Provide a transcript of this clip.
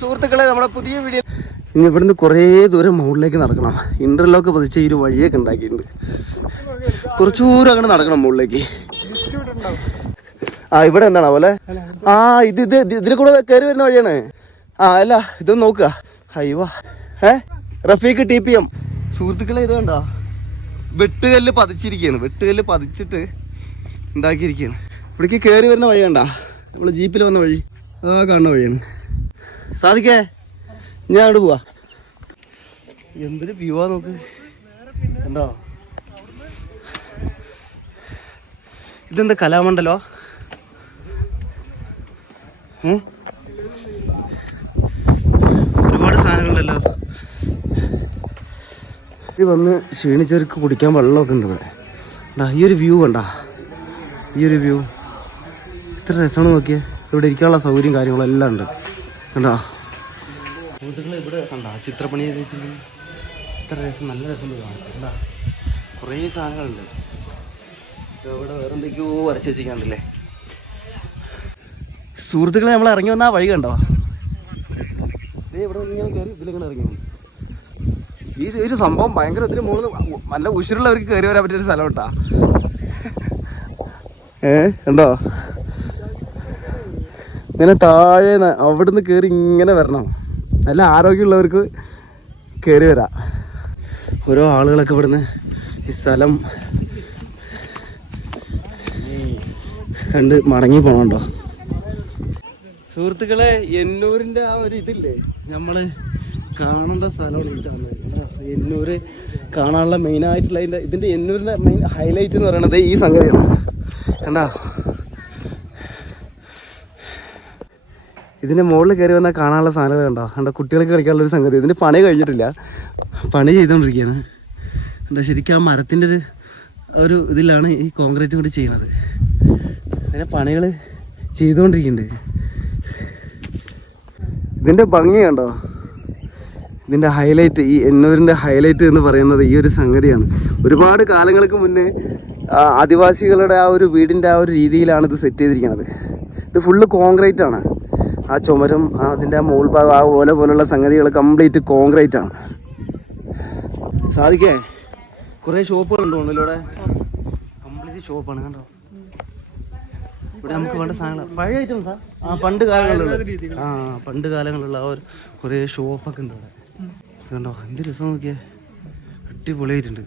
സുഹൃത്തുക്കളെ, നമ്മുടെ പുതിയ വീഡിയോ ഇനി ഇവിടുന്ന് കുറേ ദൂരം മുകളിലേക്ക് നടക്കണം. ഇന്റർലോക്ക് പതിച്ച ഈ ഒരു വഴിയൊക്കെ ഉണ്ടാക്കിയിട്ടുണ്ട്. കുറച്ചു ദൂരം അങ്ങനെ നടക്കണം മുകളിലേക്ക്. ആ ഇവിടെ എന്താണ് പോലെ ഇതിൽ കൂടെ കയറി വരുന്ന വഴിയാണ്. അല്ല ഇതൊന്ന് നോക്കുക. അയ്യോ റഫീഖ് TPM. സുഹൃത്തുക്കളെ ഇത് കണ്ടോ, വെട്ടുകല്ല് പതിച്ചിരിക്കുകയാണ്. വെട്ടുകല്ല് പതിച്ചിട്ട് ഉണ്ടാക്കിയിരിക്കുകയാണ്. ഇവിടേക്ക് കയറി വരുന്ന വഴി കണ്ടാ, നമ്മള് ജീപ്പിൽ വന്ന വഴി, കാണുന്ന വഴിയാണ്. സാധിക്കേ ഞാൻ അവിടെ പോവാ. എന്തൊരു വ്യൂവാ നോക്ക്, കണ്ടോ? ഇതെന്താ കലാമണ്ഡലോ? ഒരുപാട് സാധനങ്ങളുണ്ടല്ലോ. വന്ന് ക്ഷീണിച്ചവർക്ക് കുടിക്കാൻ വെള്ളമൊക്കെ ഉണ്ട് ഇവിടെ. ഈ ഒരു വ്യൂ കണ്ടാ, ഈ ഒരു വ്യൂ ഇത്ര രസമാണ് നോക്കിയേ. ഇവിടെ ഇരിക്കാനുള്ള സൗകര്യം കാര്യങ്ങളും എല്ലാം ഉണ്ട് കണ്ടാ. സുഹൃത്തുക്കളെ ഇവിടെ കണ്ടാ ചിത്രപ്പണി ചെയ്തിരിക്കുന്നു. ഇത്ര രസം, നല്ല രസം കണ്ടാ. കുറേ സാധനങ്ങളുണ്ട്. ഇവിടെ വേറെ എന്തൊക്കെയോ വരച്ച് വെച്ചിരിക്കാണ്ടല്ലേ. സുഹൃത്തുക്കളെ നമ്മൾ ഇറങ്ങി വന്ന ആ വഴി കണ്ടോ? ഇവിടെ ഇങ്ങനെ കയറി ഇതിലിങ്ങനെ ഇറങ്ങി വന്നു. ഈ ഒരു സംഭവം ഭയങ്കര ഇതിന് മുകളിൽ നല്ല ഉശിരുള്ളവർക്ക് കയറി വരാൻ പറ്റിയൊരു സ്ഥലം കേട്ടാ. കണ്ടോ? ഇങ്ങനെ താഴെ അവിടുന്ന് കയറി ഇങ്ങനെ വരണം. നല്ല ആരോഗ്യമുള്ളവർക്ക് കയറി വരാം. ഓരോ ആളുകളൊക്കെ ഇവിടുന്ന് ഈ സ്ഥലം കണ്ട് മടങ്ങി പോകണുണ്ടോ? സുഹൃത്തുക്കളെ, എന്നൂരിൻ്റെ ആ ഒരു ഇതില്ലേ, നമ്മള് കാണേണ്ട സ്ഥലമാണ് ഈ കാണുന്നത്. എന്നൂര് കാണാനുള്ള മെയിനായിട്ടുള്ള ഇതിൻ്റെ എന്നൂരിൻ്റെ മെയിൻ ഹൈലൈറ്റ് എന്ന് പറയുന്നത് ഈ സംഗതിയാണ്. കണ്ടാ, ഇതിൻ്റെ മുകളിൽ കയറി വന്നാൽ കാണാനുള്ള സാധനങ്ങൾ കണ്ടോ? കണ്ടോ, കുട്ടികൾക്ക് കളിക്കാനുള്ളൊരു സംഗതി. ഇതിൻ്റെ പണി കഴിഞ്ഞിട്ടില്ല, പണി ചെയ്തുകൊണ്ടിരിക്കുകയാണ്. കണ്ടോ, ശരിക്കും ആ മരത്തിൻ്റെ ഒരു ഇതിലാണ് ഈ കോൺക്രീറ്റ് കൂടി ചെയ്യണത്. അതിനെ പണികൾ ചെയ്തുകൊണ്ടിരിക്കുന്നുണ്ട്. ഇതിൻ്റെ ഭംഗി കണ്ടോ? ഇതിൻ്റെ ഹൈലൈറ്റ്, ഈ എന്നൂരിൻ്റെ ഹൈലൈറ്റ് എന്ന് പറയുന്നത് ഈ ഒരു സംഗതിയാണ്. ഒരുപാട് കാലങ്ങൾക്ക് മുന്നേ ആദിവാസികളുടെ ആ ഒരു വീടിൻ്റെ ആ ഒരു രീതിയിലാണ് ഇത് സെറ്റ് ചെയ്തിരിക്കുന്നത്. ഇത് ഫുള്ള് കോൺക്രീറ്റ് ആണ്. ആ ചുമരും അതിൻ്റെ ആ മുകൾ ഭാഗം, ആ ഓല പോലുള്ള സംഗതികൾ കംപ്ലീറ്റ് കോൺക്രീറ്റ് ആണ്. സാധിക്കേ കുറേ ഷോപ്പുകളുണ്ട് ഇവിടെ. കംപ്ലീറ്റ് ഷോപ്പാണ് കണ്ടോ. ഇവിടെ നമുക്ക് വേണ്ട സാധനങ്ങൾ, പഴയ ഐറ്റംസാ. പണ്ട് കാലങ്ങളിലുള്ള പണ്ട് കാലങ്ങളിലുള്ള ആ ഒരു കുറേ ഷോപ്പൊക്കെ ഉണ്ട് ഇവിടെ. കണ്ടോ, എന്ത് രസം നോക്കിയേ, അടിപൊളിയായിട്ടുണ്ട്.